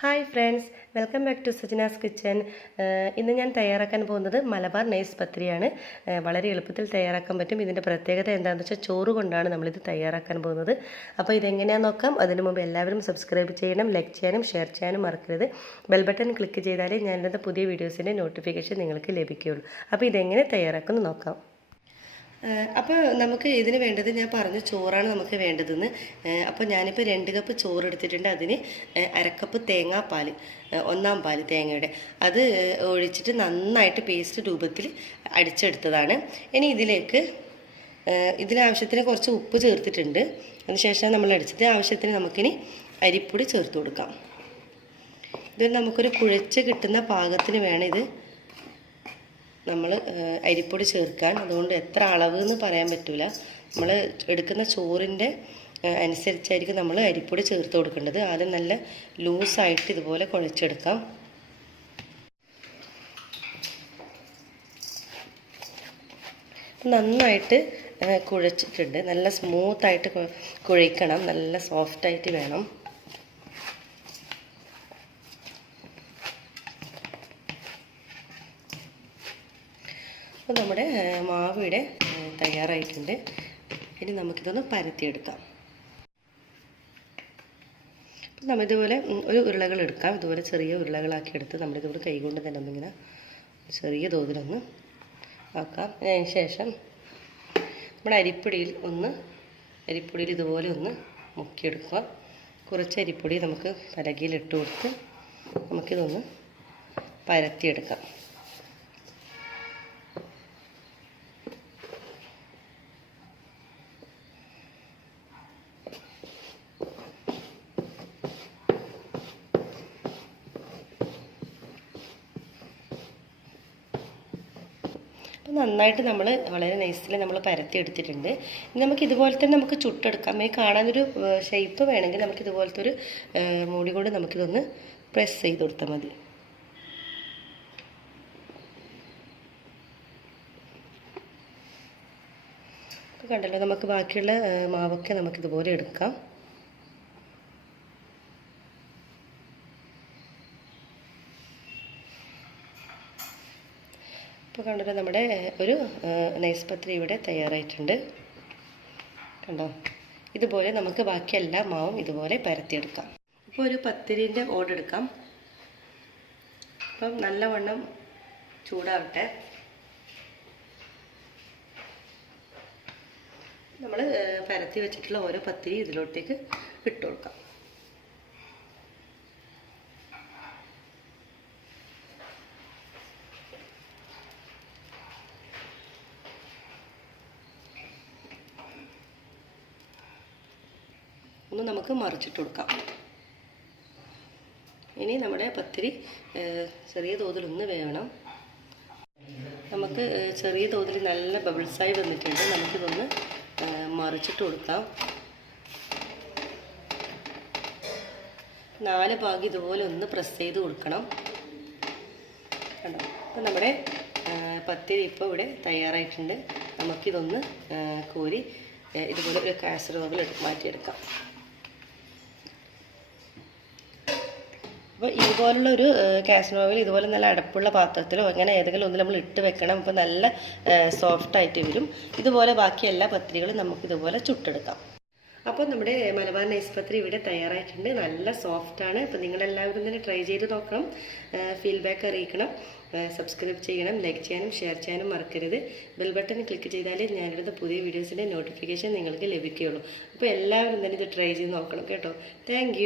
Hi friends, welcome back to Sujana's kitchen. ഇന്ന് ഞാൻ തയ്യാറാക്കാൻ പോകുന്നത് മലബാർ നൈസ് പത്തിരിയാണ്. വളരെ എളുപ്പത്തിൽ തയ്യാറാക്കാൻ പറ്റും. ഇതിൻ്റെ പ്രത്യേകത എന്താണെന്ന് വെച്ചാൽ ചോറ് കൊണ്ടാണ് നമ്മളിത് തയ്യാറാക്കാൻ പോകുന്നത്. അപ്പോൾ ഇതെങ്ങനെയാണെന്ന് നോക്കാം. അതിനു മുമ്പ് എല്ലാവരും സബ്സ്ക്രൈബ് ചെയ്യണം, ലൈക്ക് ചെയ്യാനും ഷെയർ ചെയ്യാനും മറക്കരുത്. ബെൽ ബട്ടൺ ക്ലിക്ക് ചെയ്താലേ ഞാനിടുന്ന പുതിയ വീഡിയോസിൻ്റെ നോട്ടിഫിക്കേഷൻ നിങ്ങൾക്ക് ലഭിക്കുകയുള്ളൂ. അപ്പോൾ ഇതെങ്ങനെ തയ്യാറാക്കുന്നു നോക്കാം. അപ്പോൾ നമുക്ക് ഇതിന് വേണ്ടത് ഞാൻ പറഞ്ഞു ചോറാണ് നമുക്ക് വേണ്ടതെന്ന്. അപ്പോൾ ഞാനിപ്പോൾ 2 കപ്പ് ചോറ് എടുത്തിട്ടുണ്ട്. അതിന് അരക്കപ്പ് തേങ്ങാപ്പാൽ, ഒന്നാം പാൽ തേങ്ങയുടെ അത് ഒഴിച്ചിട്ട് നന്നായിട്ട് പേസ്റ്റ് രൂപത്തിൽ അടിച്ചെടുത്തതാണ്. ഇനി ഇതിനാവശ്യത്തിന് കുറച്ച് ഉപ്പ് ചേർത്തിട്ടുണ്ട്. അതിനുശേഷം നമ്മൾ അടിച്ചത് ആവശ്യത്തിന് നമുക്കിനി അരിപ്പൊടി ചേർത്ത് കൊടുക്കാം. ഇത് നമുക്കൊരു കുഴച്ച് കിട്ടുന്ന പാകത്തിന് വേണം ഇത് നമ്മൾ അരിപ്പൊടി ചേർക്കാൻ. അതുകൊണ്ട് എത്ര അളവ് എന്ന് പറയാൻ പറ്റില്ല. നമ്മൾ എടുക്കുന്ന ചോറിൻ്റെ അനുസരിച്ചായിരിക്കും നമ്മൾ അരിപ്പൊടി ചേർത്ത് കൊടുക്കേണ്ടത്. ആദ്യം നല്ല ലൂസായിട്ട് ഇതുപോലെ കുഴച്ചെടുക്കാം. നന്നായിട്ട് കുഴച്ചിട്ടുണ്ട്. നല്ല സ്മൂത്തായിട്ട് കുഴയ്ക്കണം. നല്ല സോഫ്റ്റായിട്ട് വേണം. അപ്പോൾ നമ്മുടെ മാവ് ഇവിടെ തയ്യാറായിട്ടുണ്ട്. ഇനി നമുക്കിതൊന്ന് പരത്തിയെടുക്കാം. അപ്പം നമ്മളിതുപോലെ ഒരു ഉരുളകൾ എടുക്കാം. ഇതുപോലെ ചെറിയ ഉരുളകളാക്കി എടുത്ത് നമ്മളിതുപോലെ കൈകൊണ്ട് തന്നെ ഒന്നിങ്ങനെ ചെറിയ തോതിലൊന്ന് ആക്കാം. അതിന് ശേഷം നമ്മുടെ അരിപ്പൊടിയിൽ ഇതുപോലെ ഒന്ന് മുക്കിയെടുക്കുക. കുറച്ച് അരിപ്പൊടി നമുക്ക് പലകയിൽ ഇട്ട് കൊടുത്ത് നമുക്കിതൊന്ന് പരത്തിയെടുക്കാം. നന്നായിട്ട് നമ്മൾ വളരെ നൈസിൽ നമ്മൾ പരത്തി എടുത്തിട്ടുണ്ട്. നമുക്ക് ഇതുപോലെ തന്നെ നമുക്ക് ചുട്ടെടുക്കാം. ഈ കാണാനൊരു ഷേപ്പ് വേണമെങ്കിൽ നമുക്ക് ഇതുപോലത്തെ ഒരു മൂടി കൊണ്ട് നമുക്കിതൊന്ന് പ്രസ് ചെയ്ത് കൊടുത്താൽ മതി. കണ്ടല്ലോ, നമുക്ക് ബാക്കിയുള്ള മാവൊക്കെ നമുക്കിതുപോലെ എടുക്കാം. ഇപ്പോൾ കണ്ടല്ലോ, നമ്മുടെ ഒരു നൈസ് പത്തിരി ഇവിടെ തയ്യാറായിട്ടുണ്ട്. കണ്ടോ, ഇതുപോലെ നമുക്ക് ബാക്കി എല്ലാ മാവും ഇതുപോലെ പരത്തിയെടുക്കാം. ഇപ്പോൾ ഒരു പത്തിരിൻ്റെ ഓർഡർ എടുക്കാം. അപ്പം നല്ലവണ്ണം ചൂടാവട്ടെ. നമ്മൾ പരത്തി വെച്ചിട്ടുള്ള ഓരോ പത്തിരി ഇതിലോട്ടേക്ക് ഇട്ട് കൊടുക്കാം. ഒന്ന് നമുക്ക് മറിച്ചിട്ട് കൊടുക്കാം. ഇനി നമ്മുടെ പത്തിരി ചെറിയ തോതിലൊന്ന് വേവണം. നമുക്ക് ചെറിയ തോതിൽ നല്ല ബബിൾസായി വന്നിട്ടുണ്ട്. നമുക്കിതൊന്ന് മറിച്ചിട്ട് കൊടുക്കാം. 4 ഭാഗം ഇതുപോലെ ഒന്ന് പ്രസ് ചെയ്ത് കൊടുക്കണം. കണ്ടോ, അപ്പോൾ നമ്മുടെ പത്തിരി ഇപ്പോൾ ഇവിടെ തയ്യാറായിട്ടുണ്ട്. നമുക്കിതൊന്ന് കോരി ഇതുപോലെ ഒരു കാസറോളിൽ മാറ്റിയെടുക്കാം. അപ്പോൾ ഇതുപോലുള്ള ഒരു കാസറോളിൽ ഇതുപോലെ നല്ല അടപ്പുള്ള പാത്രത്തിലോ അങ്ങനെ ഏതെങ്കിലും ഒന്ന് നമ്മൾ ഇട്ട് വെക്കണം. അപ്പോൾ നല്ല സോഫ്റ്റായിട്ട് വരും. ഇതുപോലെ ബാക്കി എല്ലാ പത്തിരികളും നമുക്കിതുപോലെ ചുട്ടെടുക്കാം. അപ്പോൾ നമ്മുടെ മലബാർ നൈസ് പത്തിരി ഇവിടെ തയ്യാറായിട്ടുണ്ട്. നല്ല സോഫ്റ്റാണ്. അപ്പോൾ നിങ്ങളെല്ലാവരും തന്നെ ട്രൈ ചെയ്ത് നോക്കണം. ഫീഡ്ബാക്ക് അറിയിക്കണം. സബ്സ്ക്രൈബ് ചെയ്യണം, ലൈക്ക് ചെയ്യാനും ഷെയർ ചെയ്യാനും മറക്കരുത്. ബെൽ ബട്ടൺ ക്ലിക്ക് ചെയ്താലേ ഞാനിടുന്ന പുതിയ വീഡിയോസിൻ്റെ നോട്ടിഫിക്കേഷൻ നിങ്ങൾക്ക് ലഭിക്കുകയുള്ളൂ. അപ്പോൾ എല്ലാവരും തന്നെ ഇത് ട്രൈ ചെയ്ത് നോക്കണം കേട്ടോ. താങ്ക്